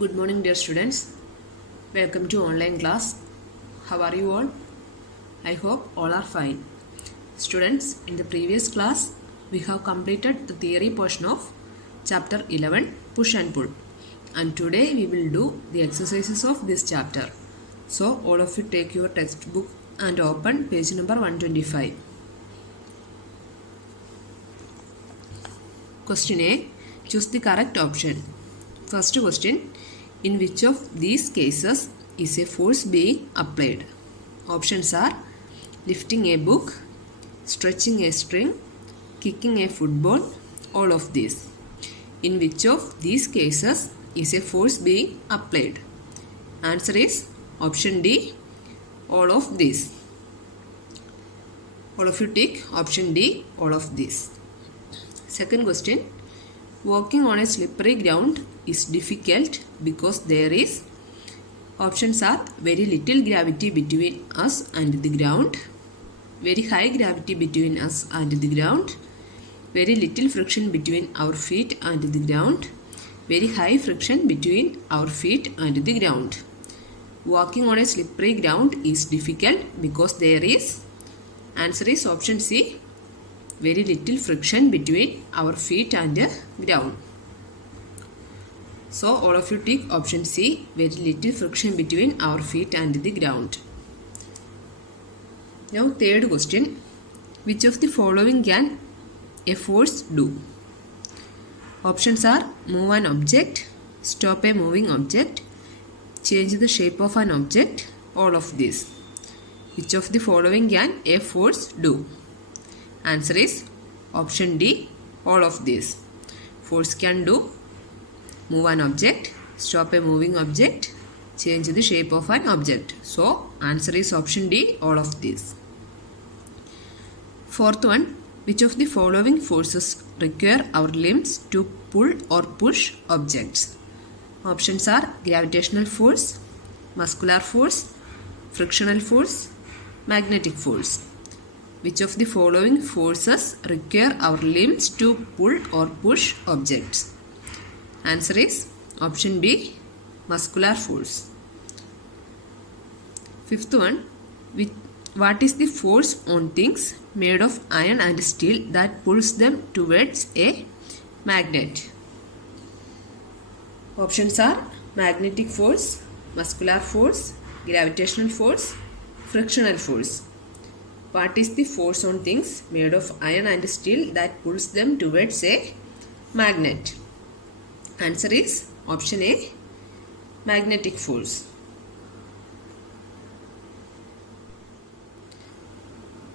Good morning, dear students. Welcome to online class. How are you all? I hope all are fine. Students, in the previous class, we have completed the theory portion of chapter 11, Push and Pull. And today we will do the exercises of this chapter. So, all of you take your textbook and open page number 125. Question A. Choose the correct option. First question. In which of these cases is a force being applied? Options are lifting a book, stretching a string, kicking a football, all of these. In which of these cases is a force being applied? Answer is option D, all of these. All of you tick option D, all of these. Second question. Walking on a slippery ground is difficult because there is, options are very little gravity between us and the ground, very high gravity between us and the ground, very little friction between our feet and the ground, very high friction between our feet and the ground. Walking on a slippery ground is difficult because there is, answer is option C, very little friction between our feet and the ground. So all of you tick option C, very little friction between our feet and the ground. Now third question. Which of the following can a force do? Options are move an object, stop a moving object, change the shape of an object, all of these. Which of the following can a force do? Answer is option D, all of these. Force can do move an object, stop a moving object, change the shape of an object. So answer is option D, all of these. Fourth one, which of the following forces require our limbs to pull or push objects? Options are gravitational force, muscular force, frictional force, magnetic force. Which of the following forces require our limbs to pull or push objects? Answer is option B, muscular force. Fifth one, what is the force on things made of iron and steel that pulls them towards a magnet? Options are magnetic force, muscular force, gravitational force, frictional force. What is the force on things made of iron and steel that pulls them towards a magnet? Answer is option A, magnetic force.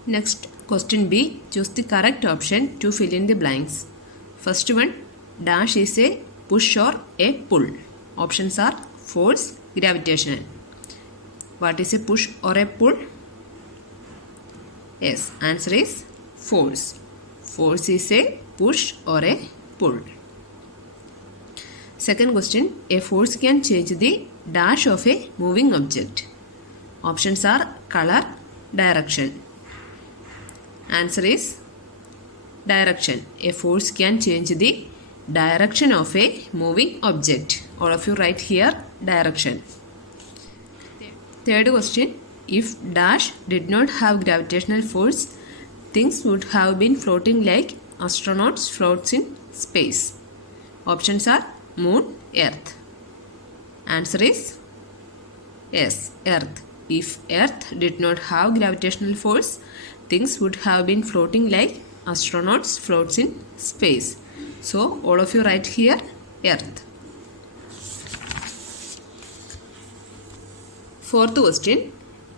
Next, question B. Choose the correct option to fill in the blanks. First one, dash is a push or a pull. Options are force, gravitational. What is a push or a pull? Yes, answer is force. Force is a push or a pull. Second question, a force can change the dash of a moving object. Options are color, direction. Answer is direction. A force can change the direction of a moving object. All of you write here direction. Third question, if dash did not have gravitational force, things would have been floating like astronauts floats in space. Options are moon, earth. Answer is yes, earth. If earth did not have gravitational force, things would have been floating like astronauts floats in space. So all of you write here earth. Fourth question.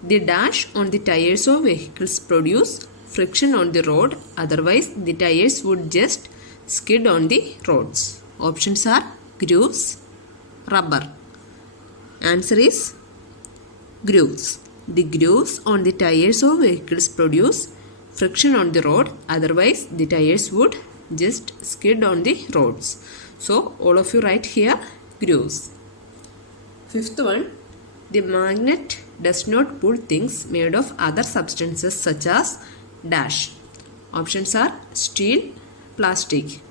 The dash on the tires of vehicles produce friction on the road, otherwise the tires would just skid on the roads. Options are grooves, rubber. Answer is grooves. The grooves on the tires of vehicles produce friction on the road, otherwise the tires would just skid on the roads. So all of you write here grooves. Fifth one, the magnet does not pull things made of other substances such as dash. Options are steel, plastic.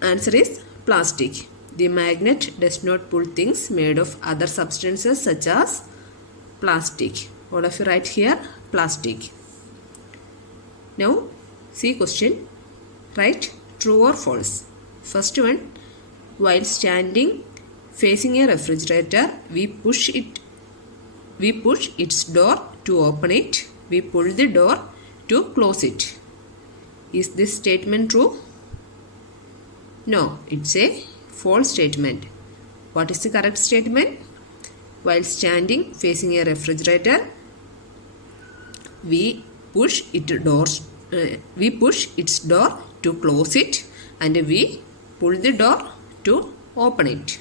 Answer is plastic. The magnet does not pull things made of other substances such as plastic. All of you write here plastic. Now see question. Write true or false. First one, while standing facing a refrigerator, we push its door to open it. We pull the door to close it. Is this statement true? No, it's a false statement. What is the correct statement? While standing facing a refrigerator, we push its door to close it, and we pull the door to open it.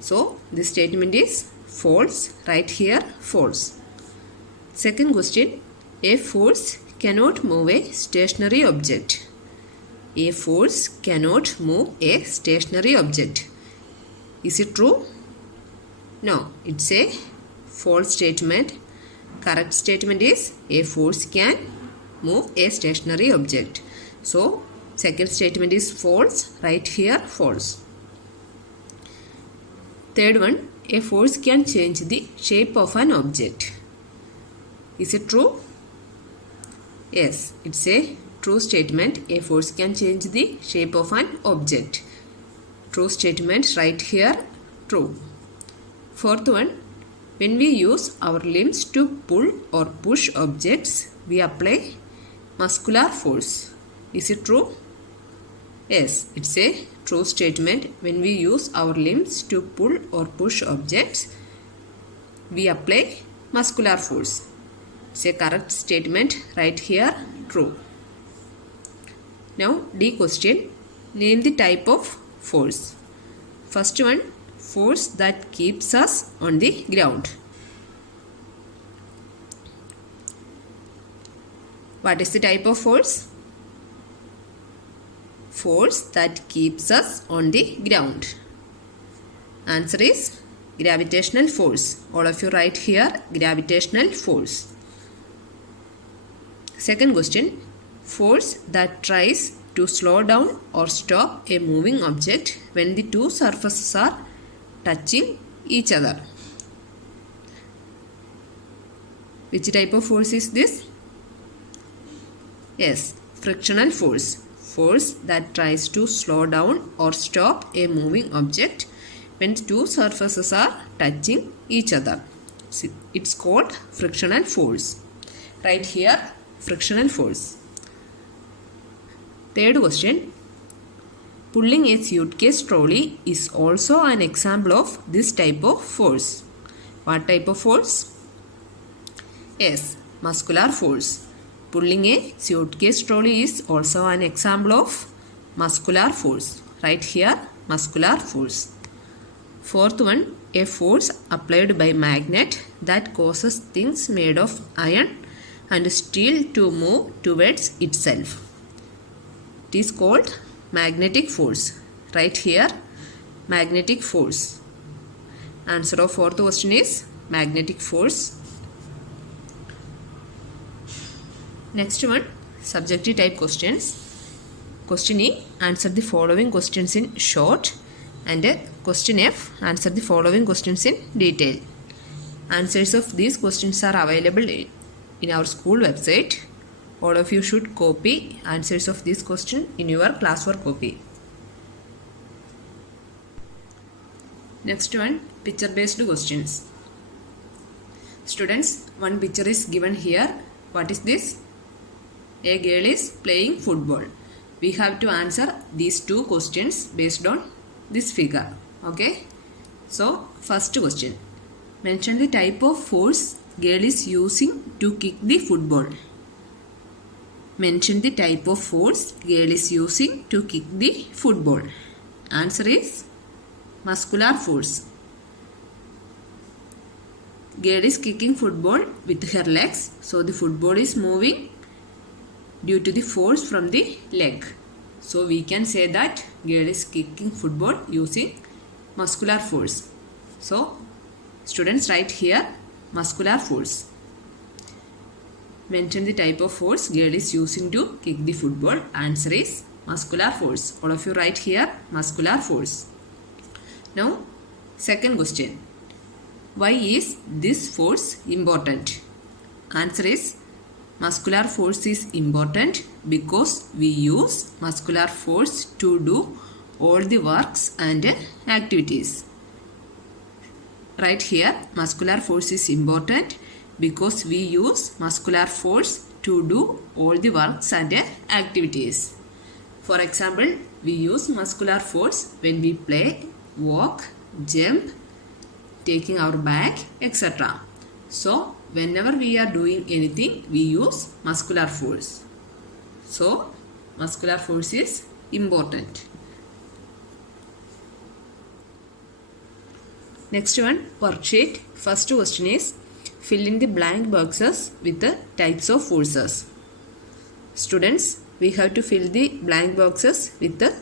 So this statement is false. Write here false. Second question, a force cannot move a stationary object. A force cannot move a stationary object. Is it true? No, it's a false statement. Correct statement is a force can move a stationary object. So second statement is false. Write here false. Third one, a force can change the shape of an object. Is it true? Yes, it's a true statement. A force can change the shape of an object. True statement. Write here true. Fourth one, when we use our limbs to pull or push objects, we apply muscular force. Is it true? Yes, it's a true statement. When we use our limbs to pull or push objects, we apply muscular force. It's a correct statement. Write here true. Now D question. Name the type of force. First one, force that keeps us on the ground. What is the type of force? Force that keeps us on the ground. Answer is gravitational force. All of you write here gravitational force. Second question, force that tries to slow down or stop a moving object when the two surfaces are touching each other. Which type of force is this? Yes, frictional force. Force that tries to slow down or stop a moving object when two surfaces are touching each other. It's called frictional force. Write here frictional force. Third question, pulling a suitcase trolley is also an example of this type of force. What type of force? Yes, muscular force. Pulling a suitcase trolley is also an example of muscular force. Write here muscular force. Fourth one, a force applied by magnet that causes things made of iron and steel to move towards itself. It is called magnetic force. Write here magnetic force. Answer of fourth question is magnetic force. Next one, subjective type questions. Question E, answer the following questions in short, and question F, answer the following questions in detail. Answers of these questions are available in our school website. All of you should copy answers of this question in your classwork copy. Next one, picture based questions. Students, one picture is given here. What is this? A girl is playing football. We have to answer these two questions based on this figure. Okay. So, first question. Mention the type of force girl is using to kick the football. Mention the type of force girl is using to kick the football. Answer is muscular force. Girl is kicking football with her legs. So, the football is moving due to the force from the leg. So we can say that girl is kicking football using muscular force. So students write here muscular force. Mention the type of force girl is using to kick the football. Answer is muscular force. All of you write here muscular force. Now, second question. Why is this force important? Answer is muscular force is important because we use muscular force to do all the works and activities. Right here, muscular force is important because we use muscular force to do all the works and activities. For example, we use muscular force when we play, walk, jump, taking our bag, etc. So, whenever we are doing anything, we use muscular force. So, muscular force is important. Next one, worksheet. First question is, fill in the blank boxes with the types of forces. Students, we have to fill the blank boxes with the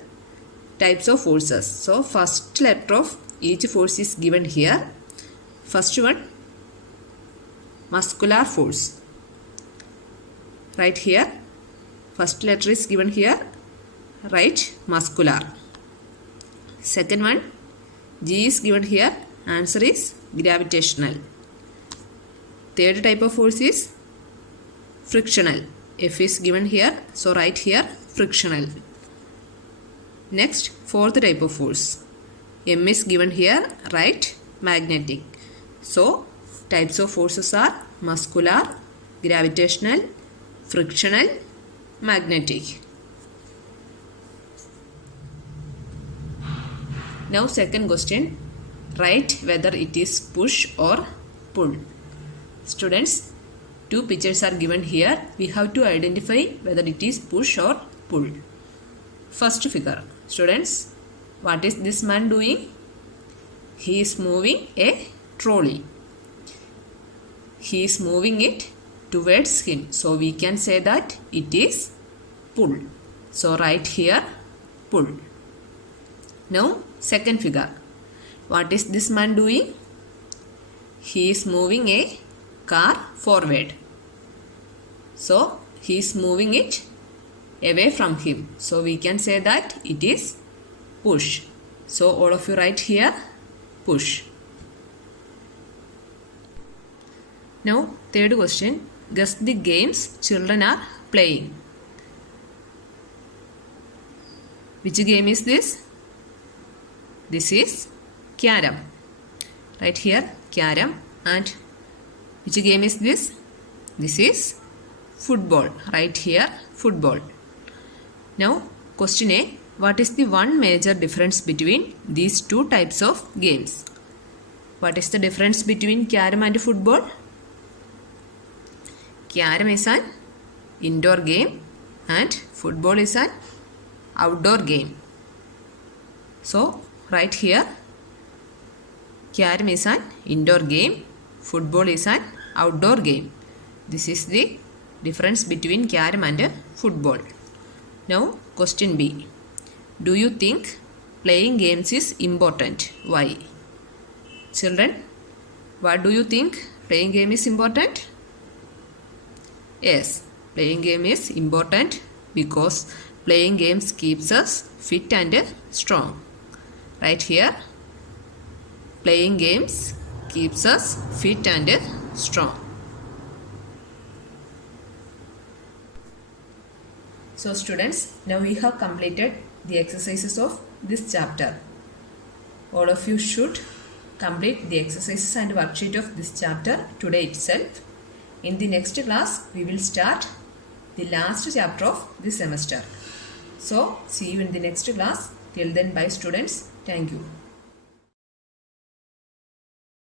types of forces. So, first letter of each force is given here. First one, muscular force. Right here, first letter is given here. Write muscular. Second one, G is given here. Answer is gravitational. Third type of force is frictional. F is given here. So, write here frictional. Next, fourth type of force. M is given here. Write magnetic. So, types of forces are muscular, gravitational, frictional, magnetic. Now, second question. Write whether it is push or pull. Students, two pictures are given here. We have to identify whether it is push or pull. First figure. Students, what is this man doing? He is moving a trolley. He is moving it towards him. So, we can say that it is pull. So, write here pull. Now, second figure. What is this man doing? He is moving a car forward. So, he is moving it away from him. So, we can say that it is push. So, all of you write here push. Now, third question. Guess the games children are playing. Which game is this? This is Carom. Right here, Carom. And which game is this? This is football. Right here, football. Now, question A. What is the one major difference between these two types of games? What is the difference between Carom and football? Carom is an indoor game and football is an outdoor game. So, right here, Carom is an indoor game, football is an outdoor game. This is the difference between Carom and football. Now, question B. Do you think playing games is important? Why? Children, what do you think? Playing game is important? Yes, playing game is important because playing games keeps us fit and strong. Right here, playing games keeps us fit and strong. So students, now we have completed the exercises of this chapter. All of you should complete the exercises and worksheet of this chapter today itself. In the next class, we will start the last chapter of this semester. So, see you in the next class. Till then, bye students. Thank you.